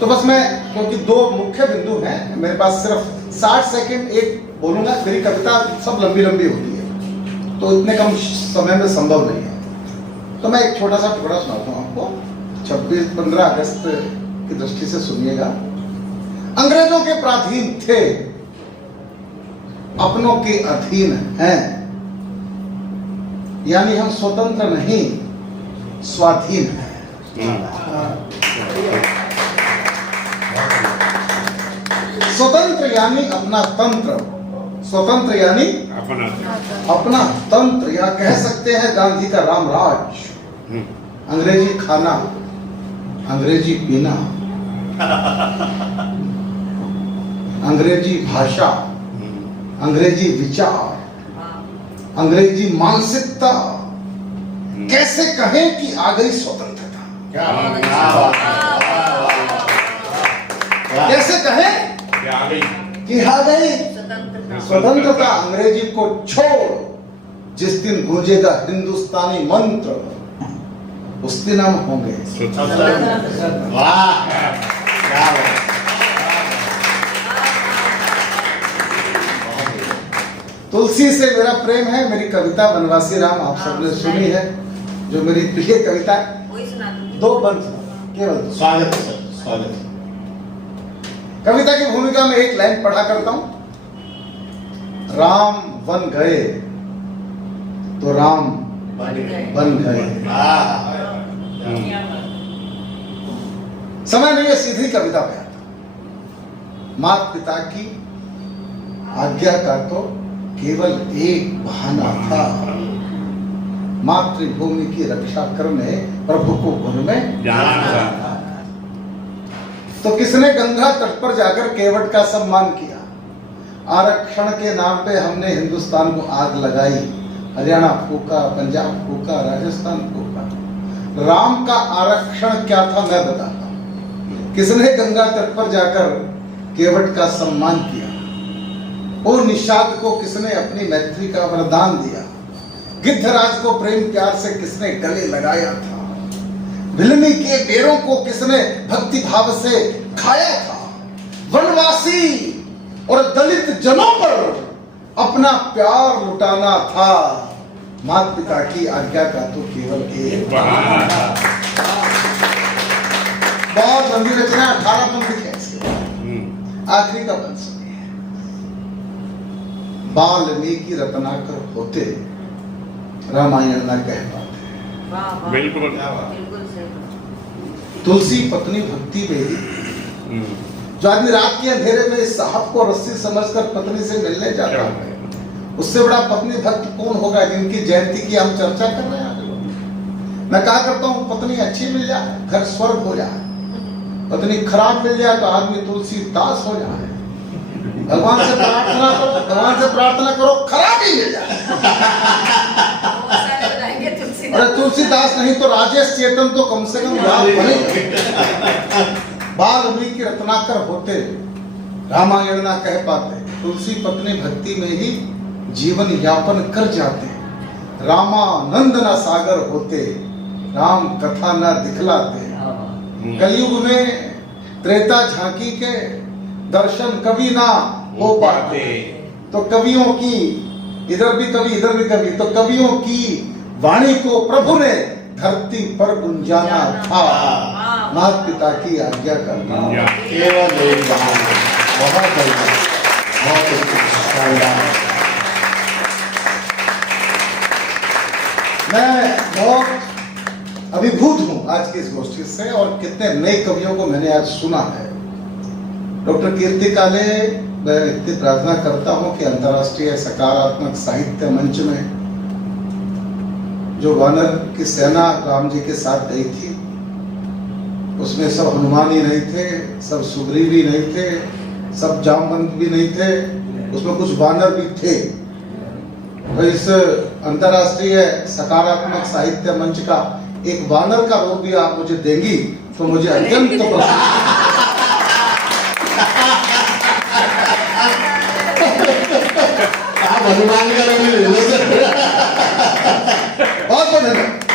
तो बस मैं, क्योंकि दो मुख्य बिंदु हैं, मेरे पास सिर्फ 60 सेकंड एक बोलूंगा। मेरी कविता सब लंबी लंबी होती है तो इतने कम समय में संभव नहीं है। तो मैं एक छोटा सा टुकड़ा सुनाता हूँ आपको। 15 अगस्त की दृष्टि से सुनिएगा। अंग्रेजों के पराधीन थे, अपनों के अधीन हैं, यानी हम स्वतंत्र नहीं स्वाधीन हैं। स्वतंत्र यानी अपना तंत्र, स्वतंत्र यानी अपना तंत्र, या कह सकते हैं गांधी का रामराज। अंग्रेजी खाना, अंग्रेजी पीना, अंग्रेजी भाषा, अंग्रेजी विचार, अंग्रेजी मानसिकता, कैसे कहें कि आ गई स्वतंत्रता। कैसे कहें कि आ गई स्वतंत्रता। अंग्रेजी को छोड़ जिस दिन गूंजेगा हिंदुस्तानी मंत्र, उस दिन हम होंगे तुलसी से मेरा प्रेम है। मेरी कविता वनवासी राम आप सबने सुनी है, जो मेरी प्रिय कविता है। दो बंद केवल स्वागत है सर, स्वागत है। कविता की भूमिका में एक लाइन पढ़ा करता हूं। राम वन गए तो राम बन गए। समय नहीं है, सीधी कविता पे आता। माता पिता की आज्ञा का तो केवल एक बहाना था, मातृभूमि की रक्षा करने प्रभु को वन में जाना था। तो किसने गंगा तट पर जाकर केवट का सम्मान किया? आरक्षण के नाम पे हमने हिंदुस्तान को आग लगाई। हरियाणा फूका, पंजाब फूका, राजस्थान फूका। राम का आरक्षण क्या था मैं बताता हूं। किसने गंगा तट पर जाकर केवट का सम्मान किया? वो निषाद को किसने अपनी मैत्री का वरदान दिया? गिद्धराज को प्रेम प्यार से किसने गले लगाया था? भिलनी के बेरों को किसने भक्ति भाव से खाया था? वनवासी और दलित जनों पर अपना प्यार लुटाना था। माता पिता की आज्ञा का तो केवल एक बहाना था। बहुत लंबी रचना, 18 पंक्ति है इसके बाद। आखिरी का बंद सुनिए। वाल्मीकि रत्नाकर होते, रामायण न कह पाते। बिल्कुल तुलसी पत्नी भक्ति में, जो आदमी रात के अंधेरे में इस साहब को रस्सी समझकर पत्नी से मिलने जाता है, उससे बड़ा पत्नी भक्त कौन होगा जिनकी जयंती की हम चर्चा कर रहे हैं। मैं कहा करता हूँ, पत्नी अच्छी मिल जाए घर स्वर्ग हो जाए, पत्नी खराब मिल जाए तो आदमी तुलसी दास हो जाए। भगवान से प्रार्थना करो, भगवान से प्रार्थना करो खराब ही मिल जाए। अरे तुलसीदास नहीं तो राजेश चेतन तो कम से कम याद बने। वाल्मीकि रत्नाकर होते, रामायण ना कह पाते। तुलसी पत्नी भक्ति में ही जीवन यापन कर जाते। रामानंद ना सागर होते, राम कथा ना दिखलाते। कलयुग में त्रेता झांकी के दर्शन कभी ना हो पाते। तो कवियों की, इधर भी कवि इधर भी कवि, तो कवियों की वाणी को प्रभु ने धरती पर गुंजाना था। माता पिता की आज्ञा करना केवल एक बहाना। बहुत मैं बहुत अभिभूत हूं आज की इस गोष्ठी से, और कितने नए कवियों को मैंने आज सुना है। डॉक्टर कीर्ति काले, मैं इतनी प्रार्थना करता हूं कि अंतर्राष्ट्रीय सकारात्मक साहित्य मंच में जो वानर की सेना राम जी के साथ गई थी, उसमें सब हनुमान ही नहीं थे, सब सुग्रीव भी नहीं थे, सब जामवंत भी नहीं थे, उसमें कुछ वानर भी थे। तो इस अंतर्राष्ट्रीय सकारात्मक साहित्य मंच का एक वानर का रूप भी आप मुझे देंगी तो मुझे अत्यंत आप हनुमान का रंग ले लो सर। बहुत बहुत धन्यवाद।